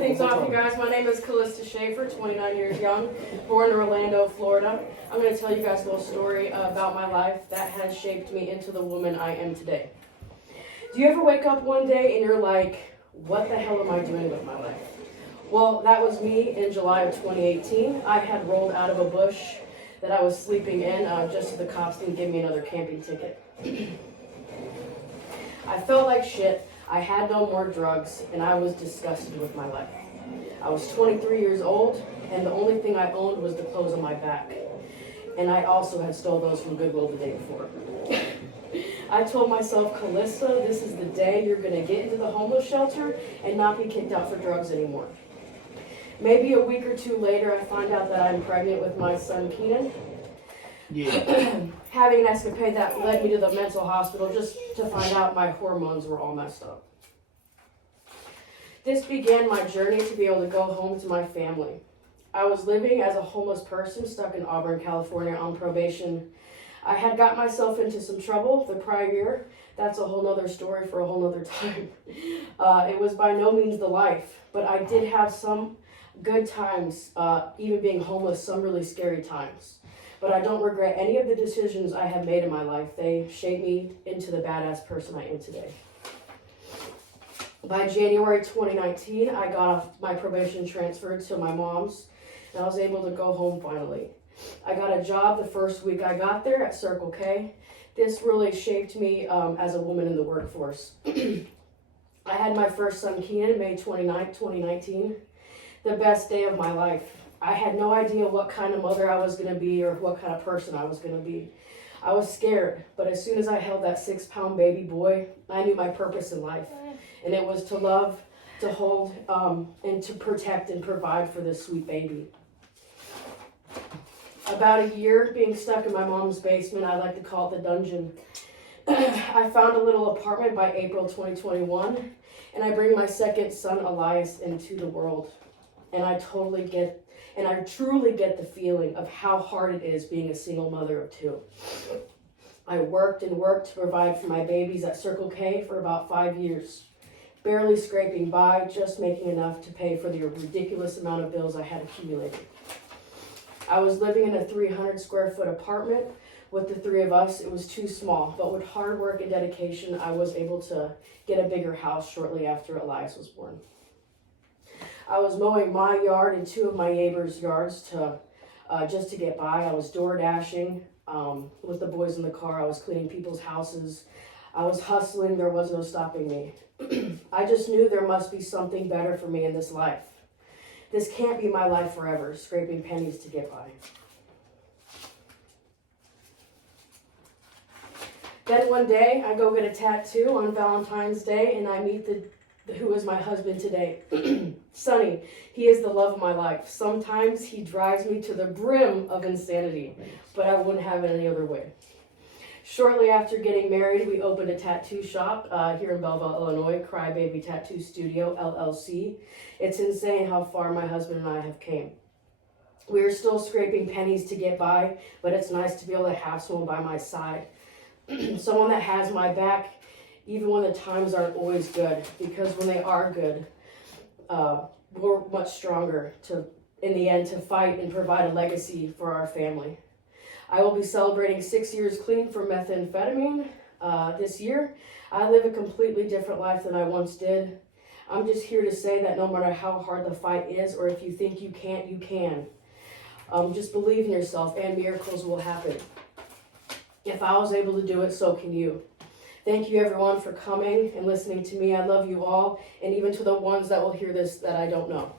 things off, you guys. My name is Callista Schaefer, 29 years young, born in Orlando, Florida. I'm going to tell you guys a little story about my life that has shaped me into the woman I am today. Do you ever wake up one day and you're like, what the hell am I doing with my life? Well, that was me in July of 2018. I had rolled out of a bush that I was sleeping in just so the cops didn't give me another camping ticket. I felt like shit. I had no more drugs, and I was disgusted with my life. I was 23 years old, and the only thing I owned was the clothes on my back. And I also had stole those from Goodwill the day before. I told myself, Callista, this is the day you're going to get into the homeless shelter and not be kicked out for drugs anymore. Maybe a week or two later, I find out that I'm pregnant with my son, Keenan. Yeah. Having an escapade that led me to the mental hospital just to find out my hormones were all messed up. This began my journey to be able to go home to my family. I was living as a homeless person stuck in Auburn, California on probation. I had got myself into some trouble the prior year. That's a whole nother story for a whole nother time. It was by no means the life, but I did have some good times, even being homeless, some really scary times. But I don't regret any of the decisions I have made in my life. They shaped me into the badass person I am today. By January 2019, I got off my probation, transferred to my mom's, and I was able to go home finally. I got a job the first week I got there at Circle K. This really shaped me as a woman in the workforce. I had my first son, Keenan, May 29th, 2019. The best day of my life. I had no idea what kind of mother I was going to be or what kind of person I was going to be. I was scared, but as soon as I held that 6-pound baby boy, I knew my purpose in life. And it was to love, to hold, and to protect and provide for this sweet baby. About a year being stuck in my mom's basement, I like to call it the dungeon. I found a little apartment by April 2021, and I bring my second son, Elias, into the world. And I truly get the feeling of how hard it is being a single mother of two. I worked and worked to provide for my babies at Circle K for about 5 years, barely scraping by, just making enough to pay for the ridiculous amount of bills I had accumulated. I was living in a 300 square foot apartment with the three of us. It was too small, but with hard work and dedication, I was able to get a bigger house shortly after Elias was born. I was mowing my yard and two of my neighbors' yards just to get by. I was door dashing with the boys in the car. I was cleaning people's houses. I was hustling. There was no stopping me. I just knew there must be something better for me in this life. This can't be my life forever, scraping pennies to get by. Then one day, I go get a tattoo on Valentine's Day, and I meet who is my husband today, Sonny. He is the love of my life. Sometimes he drives me to the brim of insanity, but I wouldn't have it any other way. Shortly after getting married, we opened a tattoo shop here in Belleville, Illinois, Crybaby Tattoo Studio, LLC. It's insane how far my husband and I have came. We are still scraping pennies to get by, but it's nice to be able to have someone by my side. Someone that has my back, even when the times aren't always good, because when they are good, we're much stronger in the end, to fight and provide a legacy for our family. I will be celebrating 6 years clean from methamphetamine this year. I live a completely different life than I once did. I'm just here to say that no matter how hard the fight is, or if you think you can't, you can. Just believe in yourself and miracles will happen. If I was able to do it, so can you. Thank you everyone for coming and listening to me. I love you all, and even to the ones that will hear this that I don't know.